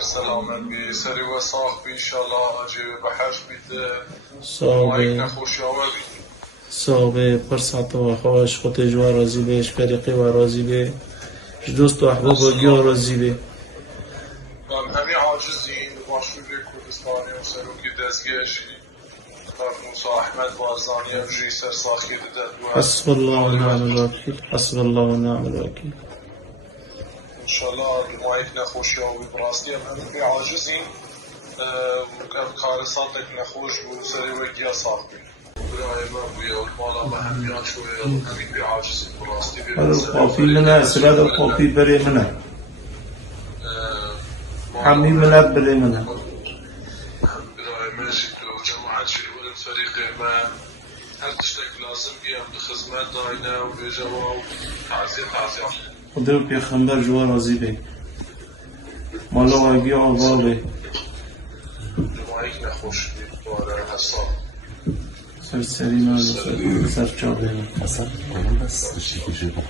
سلامت بی سری و ساخ بی انشالله عجیب بحش بید صاحب نخوشی آور بید صاحب پرسات و خواهش خود جوا راضی بهش فرقی و راضی به دوست و احباب و گیا راضی به همین عاجزین ماشور کردستانی و سروکی دزگیش موسى أحمد بارزاني أبجي سرساخي لدد حسب الله ونعم الوكيل حسب الله ونعم الوكيل إن شاء الله المايك نخوش يوم براستي هم في عاجزين كارساتك نخوش وسري وجيا صاحبي براي ما بويا والمالا ما هم يان شوية هم في عاجزين براستي هذا القافي منها سباد القافي بري منها حمي منها بري منها براي ماشي جماعة شيء الفريق ما هل تشتك لازم بيهم بخدمة داينا وبجواب تعزية خدو پیغمبر جوا راضی به مالا و گیا آبا به جماعیک نخوش باره حساب سر سری ما سر چا به حسن